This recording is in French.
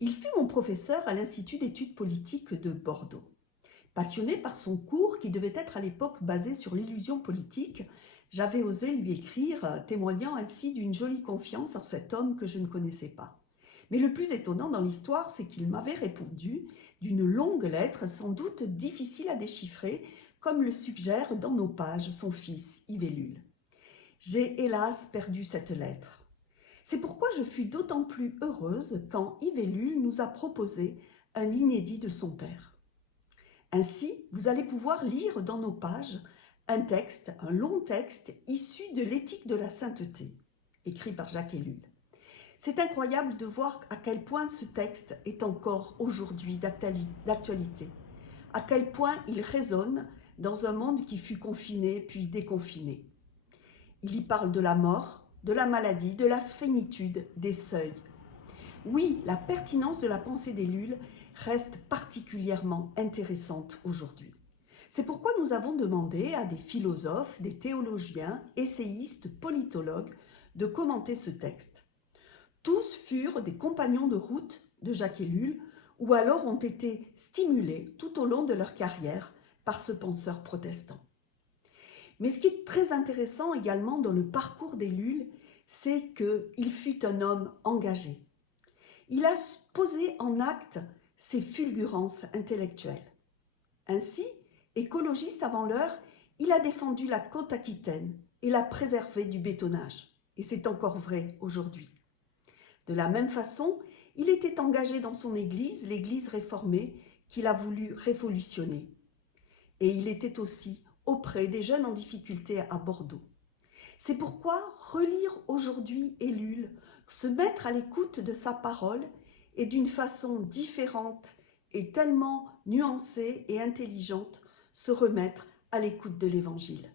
Il fut mon professeur à l'Institut d'études politiques de Bordeaux. Passionné par son cours qui devait être à l'époque basé sur l'illusion politique, j'avais osé lui écrire, témoignant ainsi d'une jolie confiance en cet homme que je ne connaissais pas. Mais le plus étonnant dans l'histoire, c'est qu'il m'avait répondu d'une longue lettre sans doute difficile à déchiffrer, comme le suggère dans nos pages son fils Yves Ellul. J'ai hélas perdu cette lettre. C'est pourquoi je fus d'autant plus heureuse quand Yves Ellul nous a proposé un inédit de son père. Ainsi, vous allez pouvoir lire dans nos pages un long texte issu de l'Éthique de la sainteté, écrit par Jacques Ellul. C'est incroyable de voir à quel point ce texte est encore aujourd'hui d'actualité, à quel point il résonne dans un monde qui fut confiné puis déconfiné. Il y parle de la mort, de la maladie, de la finitude, des seuils. Oui, la pertinence de la pensée d'Ellul reste particulièrement intéressante aujourd'hui. C'est pourquoi nous avons demandé à des philosophes, des théologiens, essayistes, politologues de commenter ce texte. Tous furent des compagnons de route de Jacques Ellul ou alors ont été stimulés tout au long de leur carrière par ce penseur protestant. Mais ce qui est très intéressant également dans le parcours d'Ellul, c'est qu'il fut un homme engagé. Il a posé en acte ses fulgurances intellectuelles. Ainsi, écologiste avant l'heure, il a défendu la côte aquitaine et l'a préservée du bétonnage. Et c'est encore vrai aujourd'hui. De la même façon, il était engagé dans son église, l'église réformée, qu'il a voulu révolutionner. Et il était aussi auprès des jeunes en difficulté à Bordeaux. C'est pourquoi relire aujourd'hui Ellul, se mettre à l'écoute de sa parole et d'une façon différente et tellement nuancée et intelligente, se remettre à l'écoute de l'Évangile.